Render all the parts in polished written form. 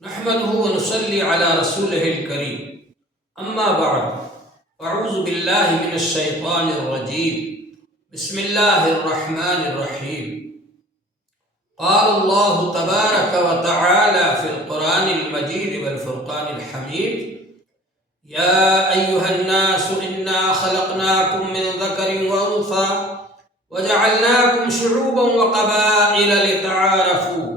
نحمده ونصلي على رسوله الكريم اما بعد اعوذ بالله من الشيطان الرجيم بسم الله الرحمن الرحيم قال الله تبارك وتعالى في القرآن المجيد والفرقان الحميد يا أيها الناس إنا خلقناكم من ذكر وأنثى وجعلناكم شعوبا وقبائل لتعارفوا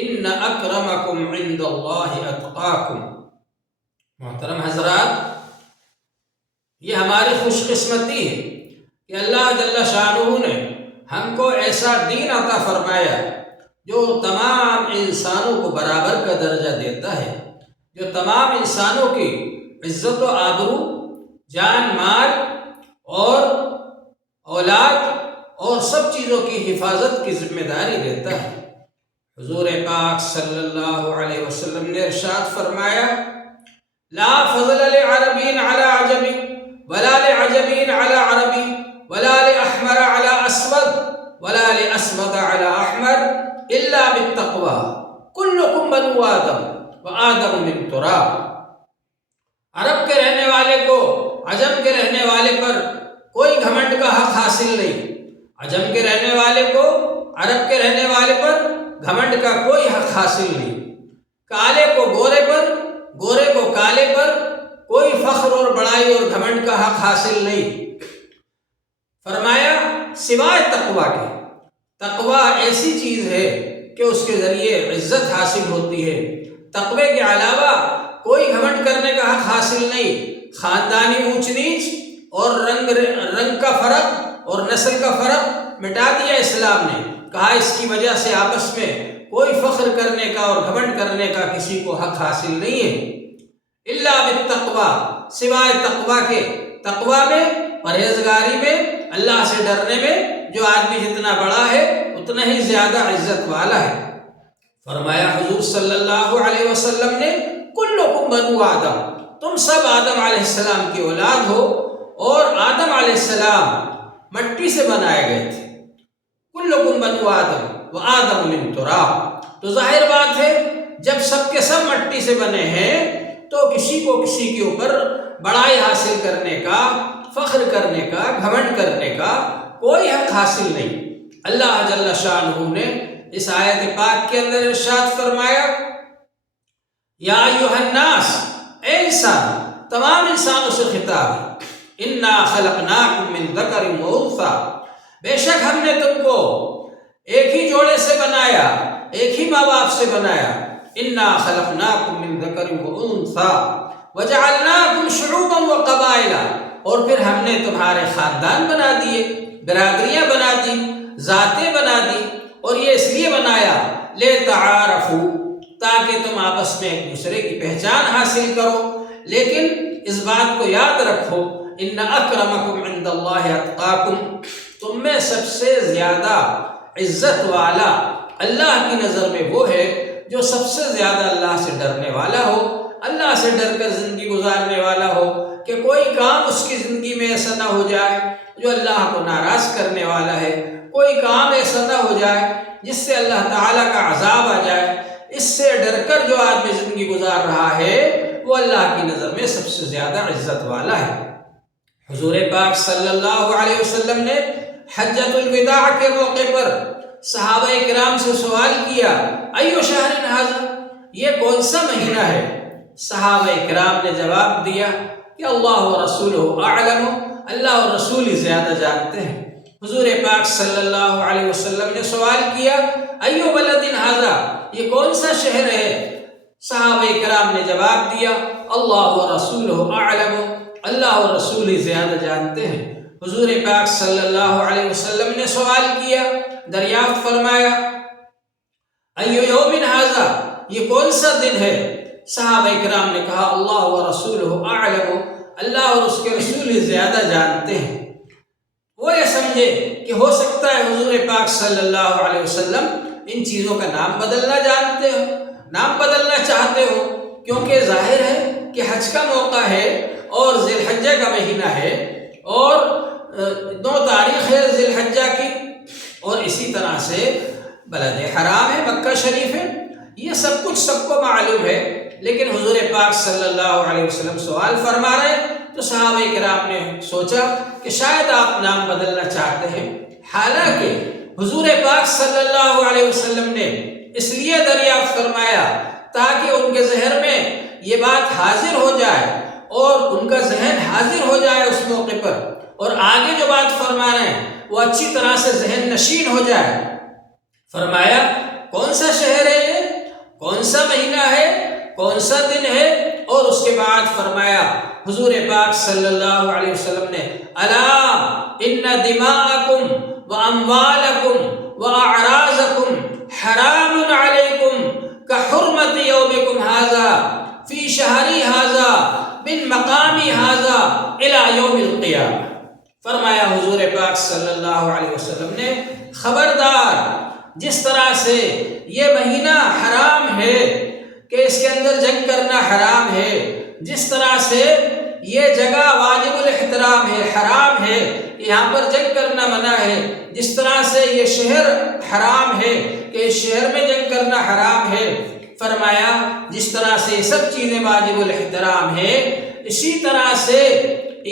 ان اکرمکم عند اللہ اتقاکم۔ محترم حضرات، یہ ہماری خوش قسمتی ہے کہ اللہ جل شانہ نے ہم کو ایسا دین عطا فرمایا جو تمام انسانوں کو برابر کا درجہ دیتا ہے، جو تمام انسانوں کی عزت و آبرو، جان مال اور اولاد اور سب چیزوں کی حفاظت کی ذمہ داری دیتا ہے۔ حضور پاک صلی اللہ علیہ وسلم نے ارشاد فرمایا لا فضل لعربی علی عجمی ولا لعجمی علی عربی ولا لأحمر علی اسود ولا لأسود علی احمر الا بالتقوی کلکم بنو آدم وآدم من تراب۔ عرب کے رہنے والے کو عجم کے رہنے والے پر کوئی گھمنڈ کا حق حاصل نہیں، عجم کے رہنے والے کو عرب کے رہنے والے پر گھمنڈ کا کوئی حق حاصل نہیں، کالے کو گورے پر، گورے کو کالے پر کوئی فخر اور بڑائی اور گھمنڈ کا حق حاصل نہیں۔ فرمایا سوائے تقوی کے، تقوی ایسی چیز ہے کہ اس کے ذریعے عزت حاصل ہوتی ہے، تقوی کے علاوہ کوئی گھمنڈ کرنے کا حق حاصل نہیں۔ خاندانی اونچ نیچ اور رنگ کا فرق اور نسل کا فرق مٹا دیا اسلام نے، کہا اس کی وجہ سے آپس میں کوئی فخر کرنے کا اور گھمنڈ کرنے کا کسی کو حق حاصل نہیں ہے۔ الا بالتقوی، سوائے تقوی کے، تقوی میں، پرہیزگاری میں، اللہ سے ڈرنے میں جو آدمی جتنا بڑا ہے اتنا ہی زیادہ عزت والا ہے۔ فرمایا حضور صلی اللہ علیہ وسلم نے کلکم بنو آدم، تم سب آدم علیہ السلام کی اولاد ہو، اور آدم علیہ السلام مٹی سے بنائے گئے تھے۔ کلکم بنو آدم وآدم من تراب، تو ظاہر بات ہے جب سب کے سب مٹی سے بنے ہیں تو کسی کو کسی کے اوپر بڑائی حاصل کرنے کا، فخر کرنے کا، گھمنڈ کرنے کا کوئی حق حاصل نہیں۔ اللہ جل شانہ نے اس آیت پاک کے اندر ارشاد فرمایا یا ایھا الناس، اے انسان، تمام انسانوں سے خطاب ہے، انا خلقناکم من ذکر وانثی، بے شک ہم نے تم کو ایک ہی جوڑے سے بنایا، ایک ہی ماں باپ سے بنایا۔ انا خلقناکم من ذکر وانثی وجعلناکم شعوبا وقبائل، اور پھر ہم نے تمہارے خاندان بنا دیے، برادریاں بنا دی، ذاتیں بنا دی، اور یہ اس لیے بنایا لتعارفوا، تاکہ تم آپس میں ایک دوسرے کی پہچان حاصل کرو۔ لیکن اس بات کو یاد رکھو ان اکرمکم عند اللہ اتقاکم، تم میں سب سے زیادہ عزت والا اللہ کی نظر میں وہ ہے جو سب سے زیادہ اللہ سے ڈرنے والا ہو، اللہ سے ڈر کر زندگی گزارنے والا ہو، کہ کوئی کام اس کی زندگی میں ایسا نہ ہو جائے جو اللہ کو ناراض کرنے والا ہے، کوئی کام ایسا نہ ہو جائے جس سے اللہ تعالیٰ کا عذاب آ جائے۔ اس سے ڈر کر جو آدمی زندگی گزار رہا ہے وہ اللہ کی نظر میں سب سے زیادہ عزت والا ہے۔ حضور پاک صلی اللہ علیہ وسلم نے حجۃ الوداع کے موقع پر صحابہ کرام سے سوال کیا ایو شہر ھذا، یہ کون سا مہینہ ہے؟ صحابہ کرام نے جواب دیا کہ اللہ و رسولہ اعلم، اللہ اور رسول ہی زیادہ جانتے ہیں۔ حضور پاک صلی اللہ علیہ وسلم نے سوال کیا ایو بلد ھذا، یہ کون سا شہر ہے؟ صحابہ کرام نے جواب دیا اللہ و رسولہ اعلم، اللہ اور رسول ہی زیادہ جانتے ہیں۔ حضور پاک صلی اللہ علیہ وسلم نے سوال کیا، دریافت فرمایا ایو یوم ھذا، یہ کون سا دن ہے؟ صحابہ کرام نے کہا اللہ و رسولہ اعلم، اللہ اور اس کے رسول ہی زیادہ جانتے ہیں۔ وہ یہ سمجھے کہ ہو سکتا ہے حضور پاک صلی اللہ علیہ وسلم ان چیزوں کا نام بدلنا جانتے ہو، نام بدلنا چاہتے ہو، کیونکہ ظاہر ہے کہ حج کا موقع ہے اور ذی الحجہ کا مہینہ ہے، اور 9 تاریخ ہے ذی الحجہ کی، اور اسی طرح سے بلد حرام ہے، مکہ شریف ہے، یہ سب کچھ سب کو معلوم ہے، لیکن حضور پاک صلی اللہ علیہ وسلم سوال فرما رہے ہیں، تو صحابہ کرام نے سوچا کہ شاید آپ نام بدلنا چاہتے ہیں۔ حالانکہ حضور پاک صلی اللہ علیہ وسلم نے اس لیے دریافت فرمایا تاکہ ان کے ذہن میں یہ بات حاضر ہو جائے اور ان کا ذہن حاضر ہو جائے اس موقع پر، اور آگے جو بات فرما رہے ہیں وہ اچھی طرح سے ذہن نشین ہو جائے۔ فرمایا کون سا شہر ہے یہ، کون سا مہینہ ہے، کون سا دن ہے، اور اس کے بعد فرمایا حضور پاک صلی اللہ علیہ وسلم نے الا ان دماءکم واموالکم واعراضکم حرام علیکم کحرمت یومکم ھذا فی شہری ھذا من مقامی ھذا الی یوم القیامہ۔ فرمایا حضور پاک صلی اللہ علیہ وسلم نے خبردار، جس طرح سے یہ مہینہ حرام ہے کہ اس کے اندر جنگ کرنا حرام ہے، جس طرح سے یہ جگہ واجب الاحترام ہے، حرام ہے، یہاں پر جنگ کرنا منع ہے، جس طرح سے یہ شہر حرام ہے کہ اس شہر میں جنگ کرنا حرام ہے، فرمایا جس طرح سے یہ سب چیزیں واجب الاحترام ہے، اسی طرح سے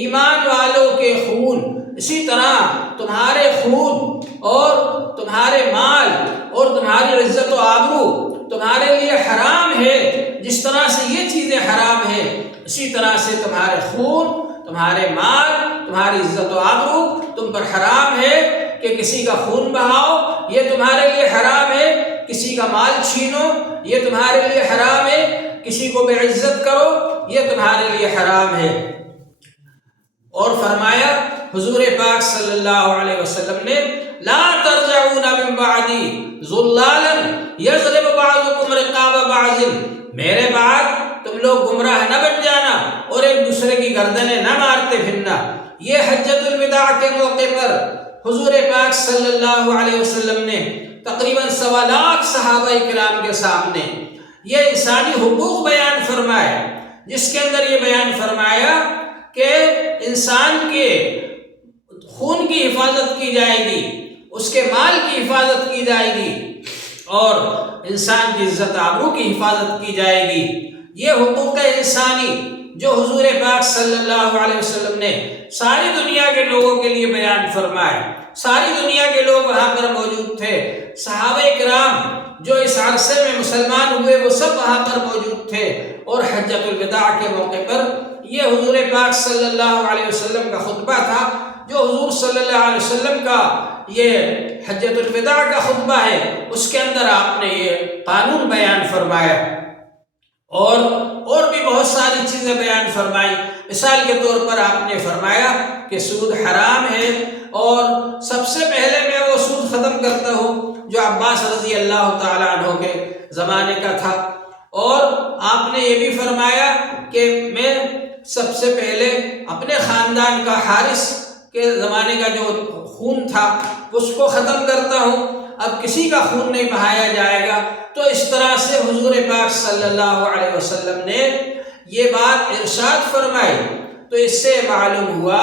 ایمان والوں کے خون، اسی طرح تمہارے خون اور تمہارے مال اور تمہاری عزت و آبرو تمہارے لیے حرام ہے، جس طرح سے یہ چیزیں حرام ہیں، اسی طرح سے تمہارے خون، تمہارے مال، تمہاری عزت و آبرو تم پر حرام ہے کہ کسی کا خون بہاؤ، یہ تمہارے لیے حرام ہے، کسی کا مال چھینو، یہ تمہارے لیے حرام ہے، کسی کو بے عزت کرو، یہ تمہارے لیے حرام ہے۔ اور فرمایا حضور پاک صلی اللہ علیہ وسلم نے لا ترجعون من بعدی ضلالا یضرب بعضکم رقاب بعض، میرے بعد تم لوگ گمراہ نہ بن جانا اور ایک دوسرے کی گردنیں نہ مارتے پھرنا۔ یہ حجۃ الوداع کے موقع پر حضور پاک صلی اللہ علیہ وسلم نے تقریباً 1.25 لاکھ صحابہ کرام کے سامنے یہ انسانی حقوق بیان فرمائے، جس کے اندر یہ بیان فرمایا کہ انسان کے خون کی حفاظت کی جائے گی، اس کے مال کی حفاظت کی جائے گی، اور انسان کی عزت آبرو کی حفاظت کی جائے گی۔ یہ حقوق انسانی جو حضور پاک صلی اللہ علیہ وسلم نے ساری دنیا کے لوگوں کے لیے بیان فرمائے، ساری دنیا کے لوگ وہاں پر موجود تھے، صحابہ کرام جو اس عرصے میں مسلمان ہوئے وہ سب وہاں پر موجود تھے، اور حجۃ الوداع کے موقع پر یہ حضور پاک صلی اللہ علیہ وسلم کا خطبہ تھا، جو حضور صلی اللہ علیہ وسلم کا یہ حجۃ الوداع کا خطبہ ہے، اس کے اندر آپ نے یہ قانون بیان فرمایا، اور بھی بہت ساری چیزیں بیان فرمائی۔ مثال کے طور پر آپ نے فرمایا کہ سود حرام ہے، اور سب سے پہلے میں وہ سود ختم کرتا ہوں جو عباس رضی اللہ تعالیٰ عنہ کے زمانے کا تھا، اور آپ نے یہ بھی فرمایا کہ میں سب سے پہلے اپنے خاندان کا حارث کے زمانے کا جو خون تھا اس کو ختم کرتا ہوں، اب کسی کا خون نہیں بہایا جائے گا۔ تو اس طرح سے حضور پاک صلی اللہ علیہ وسلم نے یہ بات ارشاد فرمائی، تو اس سے معلوم ہوا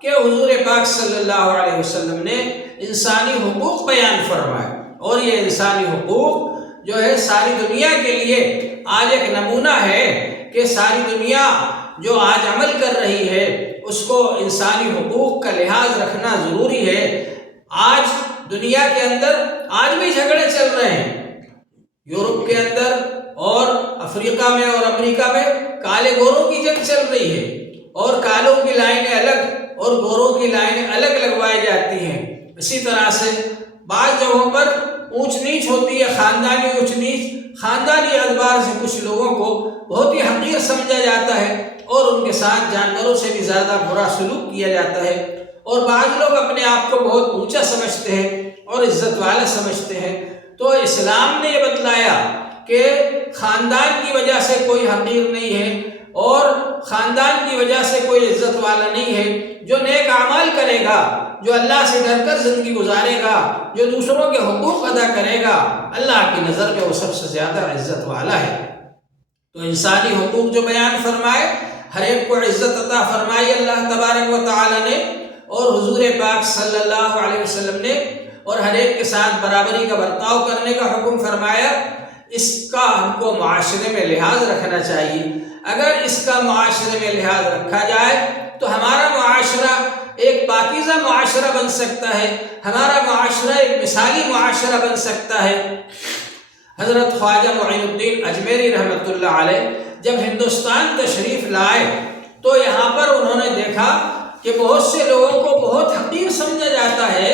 کہ حضور پاک صلی اللہ علیہ وسلم نے انسانی حقوق بیان فرمائے، اور یہ انسانی حقوق جو ہے ساری دنیا کے لیے آج ایک نمونہ ہے کہ ساری دنیا جو آج عمل کر رہی ہے اس کو انسانی حقوق کا لحاظ رکھنا ضروری ہے۔ آج دنیا کے اندر آج بھی جھگڑے چل رہے ہیں، یورپ کے اندر اور افریقہ میں اور امریکہ میں کالے گوروں کی جنگ چل رہی ہے، اور کالوں کی لائنیں الگ اور گوروں کی لائنیں الگ لگوائی جاتی ہیں۔ اسی طرح سے بعض جگہوں پر اونچ نیچ ہوتی ہے، خاندانی اونچ نیچ، خاندانی اعتبار سے کچھ لوگوں کو بہت ہی حقیر سمجھا جاتا ہے، اور ان کے ساتھ جانوروں سے بھی زیادہ برا سلوک کیا جاتا ہے، اور بعض لوگ اپنے آپ کو بہت اونچا سمجھتے ہیں اور عزت والا سمجھتے ہیں۔ تو اسلام نے یہ بتلایا کہ خاندان کی وجہ سے کوئی حقیر نہیں ہے، اور خاندان کی وجہ سے کوئی عزت والا نہیں ہے۔ جو نیک اعمال کرے گا، جو اللہ سے ڈر کر زندگی گزارے گا، جو دوسروں کے حقوق ادا کرے گا، اللہ کی نظر میں وہ سب سے زیادہ عزت والا ہے۔ تو انسانی حقوق جو بیان فرمائے، ہر ایک کو عزت عطا فرمائی اللہ تبارک و تعالی نے، اور حضور پاک صلی اللہ علیہ وسلم نے، اور ہر ایک کے ساتھ برابری کا برتاؤ کرنے کا حکم فرمایا۔ اس کا ہم کو معاشرے میں لحاظ رکھنا چاہیے۔ اگر اس کا معاشرے میں لحاظ رکھا جائے تو ہمارا معاشرہ ایک پاکیزہ معاشرہ بن سکتا ہے، ہمارا معاشرہ ایک مثالی معاشرہ بن سکتا ہے۔ حضرت خواجہ معین الدین اجمیری رحمۃ اللہ علیہ جب ہندوستان تشریف لائے تو یہاں پر انہوں نے دیکھا کہ بہت سے لوگوں کو بہت حقیر سمجھا جاتا ہے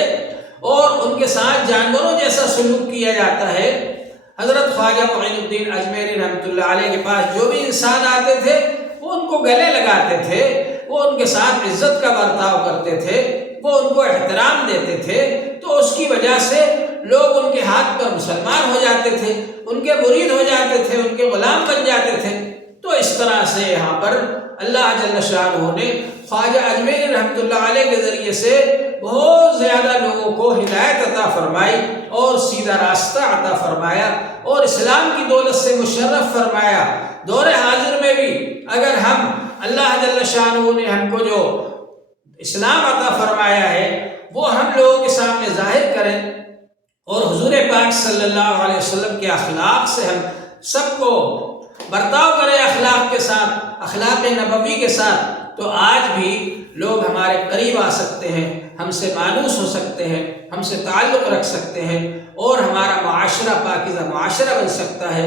اور ان کے ساتھ جانوروں جیسا سلوک کیا جاتا ہے۔ حضرت خواجہ معین الدین اجمیری رحمۃ اللہ علیہ کے پاس جو بھی انسان آتے تھے وہ ان کو گلے لگاتے تھے، وہ ان کے ساتھ عزت کا برتاؤ کرتے تھے، وہ ان کو احترام دیتے تھے، تو اس کی وجہ سے لوگ ان کے ہاتھ پر مسلمان ہو جاتے تھے، ان کے مرید ہو جاتے تھے، ان کے غلام بن جاتے تھے۔ تو اس طرح سے یہاں پر اللہ جل شانہ نے خواجہ اجمیری رحمۃ اللہ علیہ کے ذریعے سے بہت زیادہ لوگوں کو ہدایت عطا فرمائی اور سیدھا راستہ عطا فرمایا اور اسلام کی دولت سے مشرف فرمایا۔ دور حاضر میں بھی اگر ہم اللہ جل شانہ نے ہم کو جو اسلام عطا فرمایا ہے وہ ہم لوگوں کے سامنے ظاہر کریں اور حضور پاک صلی اللہ علیہ وسلم کے اخلاق سے ہم سب کو برتاؤ کریں، اخلاق کے ساتھ، اخلاق نبوی کے ساتھ، تو آج بھی لوگ ہمارے قریب آ سکتے ہیں، ہم سے مانوس ہو سکتے ہیں، ہم سے تعلق رکھ سکتے ہیں اور ہمارا معاشرہ پاکیزہ معاشرہ بن سکتا ہے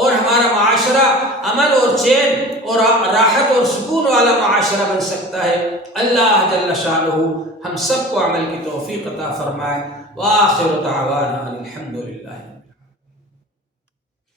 اور ہمارا معاشرہ امن اور چین اور راحت اور سکون والا معاشرہ بن سکتا ہے۔ اللہ جل شانہ ہم سب کو عمل کی توفیق عطا فرمائے۔ وآخر دعوانا الحمدللہ۔